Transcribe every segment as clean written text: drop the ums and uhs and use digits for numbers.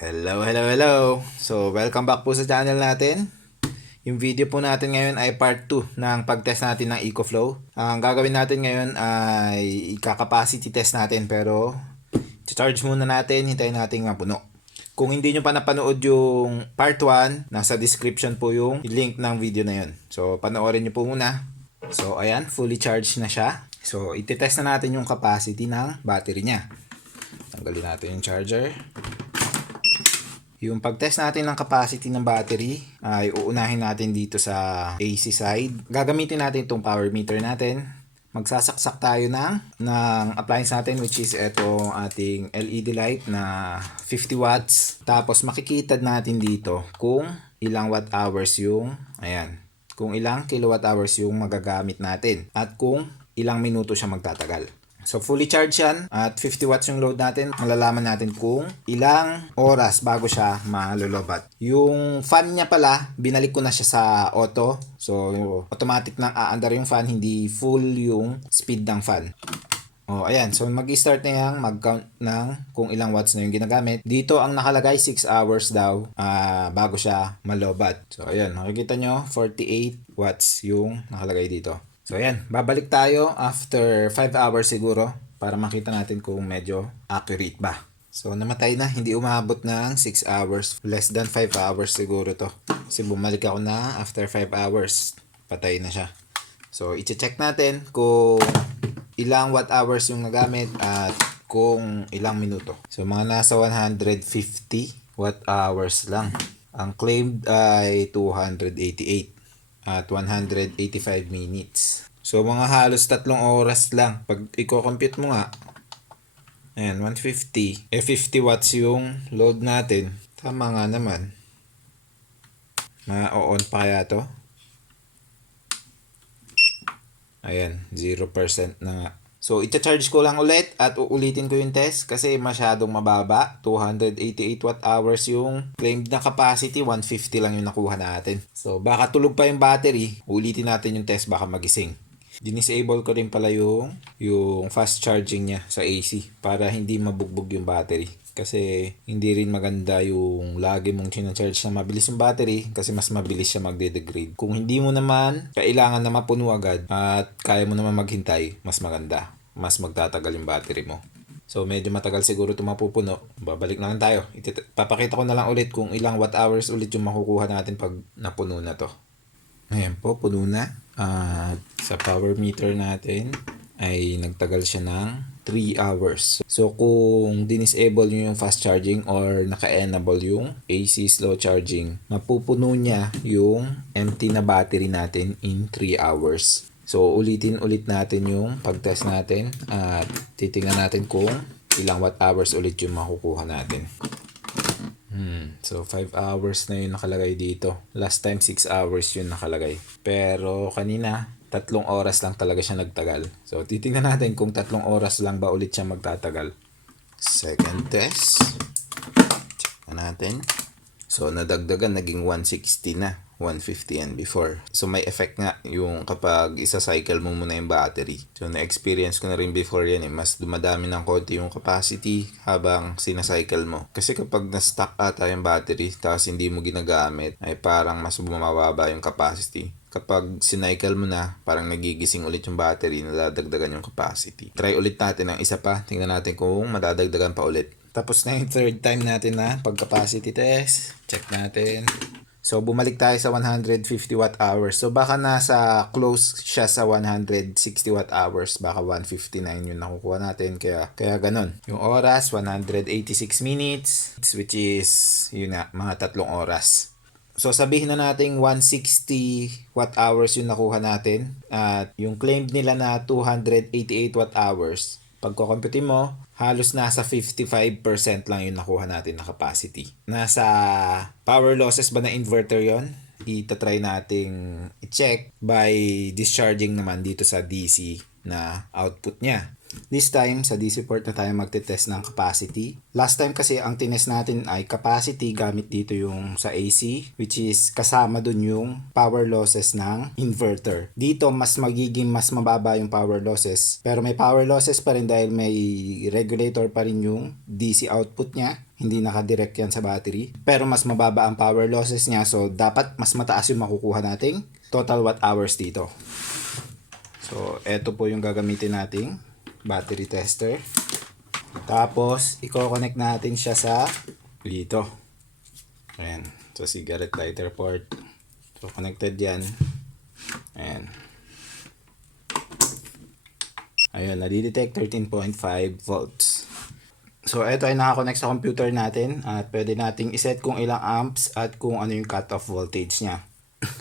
Hello. So, welcome back po sa channel natin. Yung video po natin ngayon ay part 2 ng pag-test natin ng EcoFlow. Ang gagawin natin ngayon ay i-capacity test natin pero charge muna natin, hintayin natin mapuno. Kung hindi nyo pa napanood yung part 1, nasa description po yung link ng video na yun. So, panoorin nyo po muna. So, ayan, fully charged na siya. So, iti-test na natin yung capacity ng battery niya. Tanggalin natin yung charger. Yung pag-test natin ng capacity ng battery ay uunahin natin dito sa AC side. Gagamitin natin itong power meter natin. Magsasaksak tayo ng appliance natin which is ito ating LED light na 50 watts. Tapos makikita natin dito kung ilang watt hours yung, kung ilang kilowatt hours yung magagamit natin at kung ilang minuto siya magtatagal. So fully charged yan at 50 watts yung load natin. Malalaman natin kung ilang oras bago siya malolobat. Yung fan niya pala, binalik ko na siya sa auto. So automatic na aandar yung fan, hindi full yung speed ng fan. Ayan. So mag-start na yan, mag-count ng kung ilang watts na yung ginagamit. Dito ang nakalagay 6 hours daw bago siya malobat. So ayan, makikita nyo 48 watts yung nakalagay dito. So ayan, babalik tayo after 5 hours siguro para makita natin kung medyo accurate ba. So namatay na, hindi umabot ng 6 hours. Less than 5 hours siguro to. Kasi bumalik ako na after 5 hours. Patay na siya. So i-check natin kung ilang watt hours yung nagamit at kung ilang minuto. So mga nasa 150 watt hours lang. Ang claimed ay 288. At 185 minutes. So, mga halos 3 oras lang. Pag i-compute mo nga, ayan, 150. 50 watts yung load natin. Tama nga naman. Ma-on pa kaya to? Ayan, 0% na nga. So, ita-charge ko lang ulit at uulitin ko yung test kasi masyadong mababa. 288 watt hours yung claimed na capacity, 150 lang yung nakuha natin. So, baka tulog pa yung battery. Ulitin natin yung test, baka magising. Dinisable ko rin pala yung fast charging niya sa AC para hindi mabugbog yung battery. Kasi hindi rin maganda yung lagi mong sinacharge na mabilis yung battery kasi mas mabilis siya magde-degrade. Kung hindi mo naman kailangan na mapuno agad at kaya mo naman maghintay, mas maganda. Mas magtatagal yung battery mo. So medyo matagal siguro ito mapupuno. Babalik na lang tayo. Papakita ko na lang ulit kung ilang watt hours ulit yung makukuha natin pag napuno na to. Ayan po, puno na. At sa power meter natin ay nagtagal siya ng 3 hours. So kung dinisable nyo yung fast charging or naka-enable yung AC slow charging, mapupuno niya yung empty na battery natin in 3 hours. So ulitin natin yung pag-test natin at titingnan natin kung ilang watt hours ulit yung makukuha natin. So 5 hours na yung nakalagay dito. Last time 6 hours yung nakalagay. Pero kanina 3 oras lang talaga siya nagtagal. So titingnan natin kung 3 oras lang ba ulit siya magtatagal. Second test. Check na natin. So nadagdagan, naging 160 na. 150 yan before. So may effect nga yung kapag isa-cycle mo muna yung battery. So na-experience ko na rin before yan mas dumadami ng konti yung capacity habang sinacycle mo. Kasi kapag na-stuck ata yung battery tapos hindi mo ginagamit ay parang mas bumababa yung capacity. Kapag sinycle mo na, parang nagigising ulit yung battery, nadadagdagan yung capacity. Try ulit natin ng isa pa. Tingnan natin kung madadagdagan pa ulit. Tapos na yung third time natin na pag-capacity test. Check natin. So, bumalik tayo sa 150 watt hours. So, baka nasa close siya sa 160 watt hours. Baka 159 yung nakukuha natin. Kaya ganun. Yung oras, 186 minutes. Which is, yun na, mga 3 oras. So, sabihin na natin 160 watt hours yung nakuha natin. At yung claimed nila na 288 watt hours. Pag kukumputin mo, halos nasa 55% lang yung nakuha natin na capacity. Nasa power losses ba na inverter yon? Itatry nating i-check by discharging naman dito sa DC na output niya. This time, sa DC port na tayo magte-test ng capacity. Last time kasi ang tinest natin ay capacity gamit dito yung sa AC, which is kasama dun yung power losses ng inverter. Dito, mas mababa yung power losses. Pero may power losses pa rin dahil may regulator pa rin yung DC output niya. Hindi nakadirect yan sa battery. Pero mas mababa ang power losses niya, so dapat mas mataas yung makukuha nating total watt hours dito. So, eto po yung gagamitin nating battery tester. Tapos, i-connect natin siya sa dito. Ayan. So, cigarette lighter port. So, connected yan. Ayan. Ayun, nadidetect 13.5 volts. So, ito ay nakakonect sa computer natin at pwede nating iset kung ilang amps at kung ano yung cutoff voltage niya.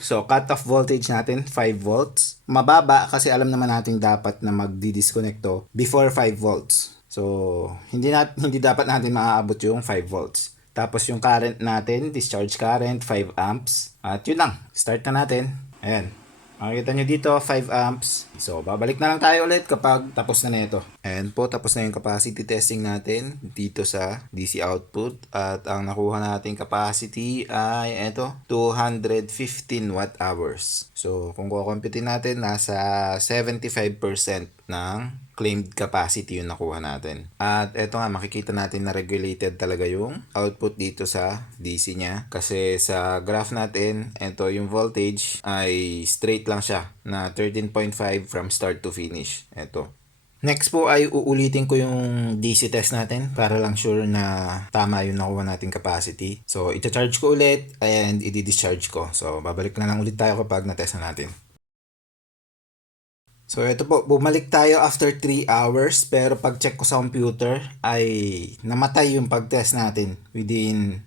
So, cutoff voltage natin, 5 volts. Mababa kasi alam naman natin dapat na magdi-disconnect to before 5 volts. So, hindi dapat natin maaabot yung 5 volts. Tapos yung current natin, discharge current, 5 amps. At yun lang, start na natin. Ayan. Makikita nyo dito, 5 amps. So, babalik na lang tayo ulit kapag tapos na nito. Ayan po, tapos na yung capacity testing natin dito sa DC output. At ang nakuha nating capacity ay ito, 215 watt hours. So, kung kukumpitin natin, nasa 75% ng claimed capacity yung nakuha natin. At eto nga, makikita natin na regulated talaga yung output dito sa DC niya. Kasi sa graph natin, eto yung voltage ay straight lang siya na 13.5 from start to finish. Eto. Next po ay uulitin ko yung DC test natin para lang sure na tama yung nakuha nating capacity. So, ita-charge ko ulit and i-discharge ko. So, babalik na lang ulit tayo kapag na-test na natin. So, ito po, bumalik tayo after 3 hours, pero pag-check ko sa computer ay namatay yung pag-test natin within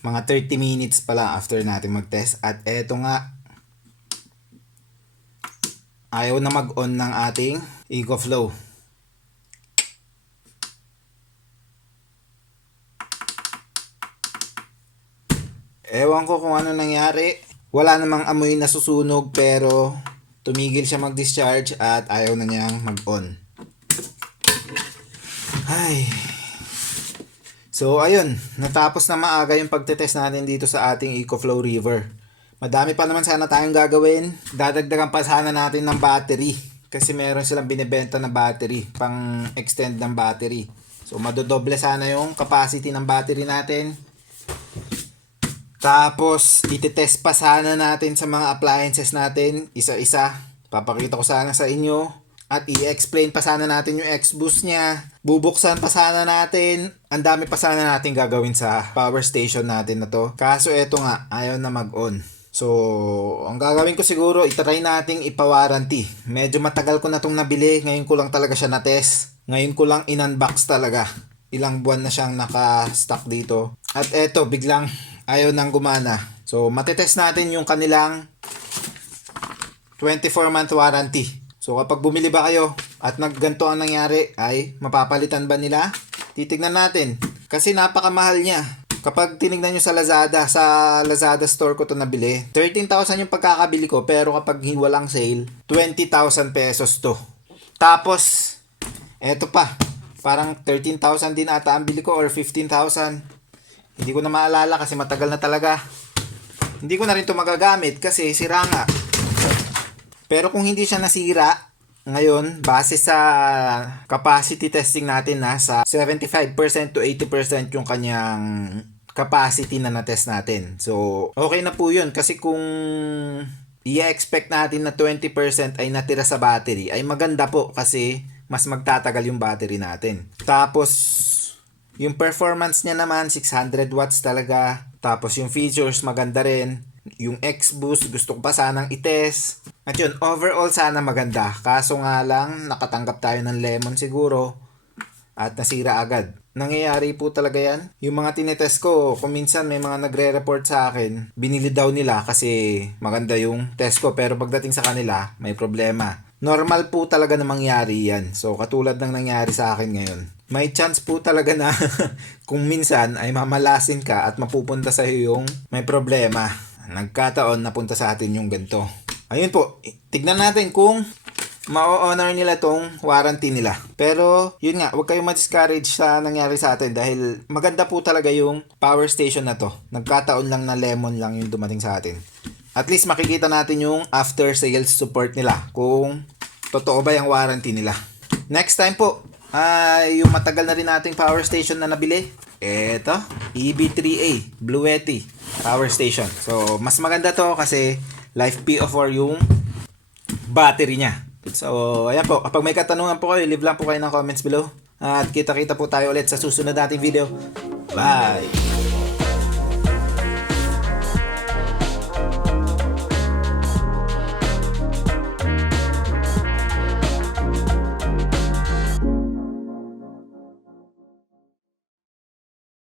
mga 30 minutes pala after natin mag-test. At eto nga, ayaw na mag-on ng ating EcoFlow. Ewan ko kung ano nangyari. Wala namang amoy na susunog pero tumigil siya mag-discharge at ayaw na niyang mag-on. Ay. So, ayun. Natapos na maaga yung pagtetest natin dito sa ating EcoFlow River. Madami pa naman sana tayong gagawin. Dadagdagan pa sana natin ng battery. Kasi meron silang binibenta na battery. Pang extend ng battery. So, madodoble sana yung capacity ng battery natin. Tapos, ititest pa sana natin sa mga appliances natin, isa-isa. Papakita ko sana sa inyo. At i-explain pa sana natin yung X-Boost niya. Bubuksan pa sana natin. Ang dami pa sana natin gagawin sa power station natin na to. Kaso eto nga, ayaw na mag-on. So, ang gagawin ko siguro, itry nating ipa-warranty. Medyo matagal ko na itong nabili. Ngayon ko lang talaga siya na-test. Ngayon ko lang in-unbox talaga. Ilang buwan na siyang naka-stock dito. At eto, biglang ayaw nang gumana. So, matetest natin yung kanilang 24-month warranty. So, kapag bumili ba kayo at ganito ang nangyari, ay mapapalitan ba nila? Titignan natin. Kasi napakamahal niya. Kapag tinignan nyo sa Lazada store ko to nabili, 13,000 yung pagkakabili ko, pero kapag walang sale, 20,000 pesos to. Tapos, eto pa, parang 13,000 din ata ang bili ko or 15,000. Hindi ko na maalala kasi matagal na talaga. Hindi ko na rin ito magagamit kasi sira nga. Pero kung hindi siya nasira, ngayon, base sa capacity testing natin, nasa 75% to 80% yung kanyang capacity na na-test natin. So, okay na po yun. Kasi kung i-expect natin na 20% ay natira sa battery, ay maganda po kasi mas magtatagal yung battery natin. Tapos, yung performance niya naman, 600 watts talaga. Tapos yung features, maganda rin. Yung X-Boost, gusto ko pa sanang itest. At yun, overall sana maganda. Kaso nga lang, nakatanggap tayo ng lemon siguro. At nasira agad. Nangyayari po talaga yan. Yung mga tinetest ko, kung minsan may mga nagre-report sa akin, binili daw nila kasi maganda yung test ko. Pero pagdating sa kanila, may problema. Normal po talaga na mangyari yan. So, katulad ng nangyari sa akin ngayon. May chance po talaga na kung minsan ay mamalasin ka at mapupunta sa iyo yung may problema. Nagkataon napunta sa atin yung ganito. Ayun po, tignan natin kung ma-honor nila tong warranty nila. Pero, yun nga, huwag kayong ma-discourage sa nangyari sa atin dahil maganda po talaga yung power station na to. Nagkataon lang na lemon lang yung dumating sa atin. At least makikita natin yung after sales support nila kung totoo ba yung warranty nila. Next time po, yung matagal na rin nating power station na nabili. Eto, EB3A Blue Yeti power station. So, mas maganda to kasi Life PO4 yung battery niya. So, ayan po. Kapag may katanungan po kayo, leave lang po kayo ng comments below. At kita-kita po tayo ulit sa susunod nating video. Bye!